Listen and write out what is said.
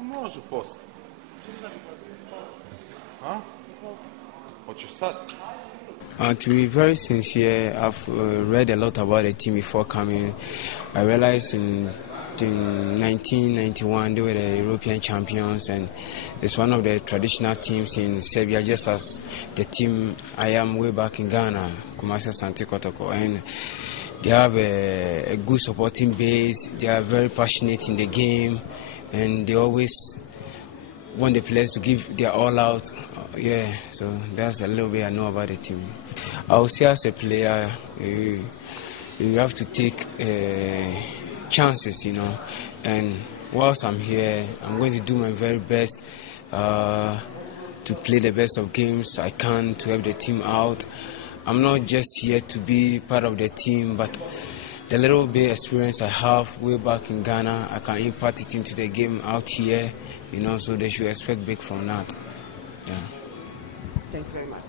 Može poslije. Huh? Hoćeš sad? To be very sincere, I've read a lot about the team before coming. I realized in 1991 they were the European champions, and it's one of the traditional teams in Serbia, just as the team I am way back in Ghana, Kumasi Asante Kotoko. And they have a good supporting base. They are very passionate in the game, and they always want the players to give their all out. Yeah, so that's a little bit I know about the team. I would say as a player, you have to take chances, and whilst I'm here, I'm going to do my very best to play the best of games I can to help the team out. I'm not just here to be part of the team, but the little bit experience I have way back in Ghana, I can impart it into the game out here, so they should expect big from that. Yeah. Thanks very much.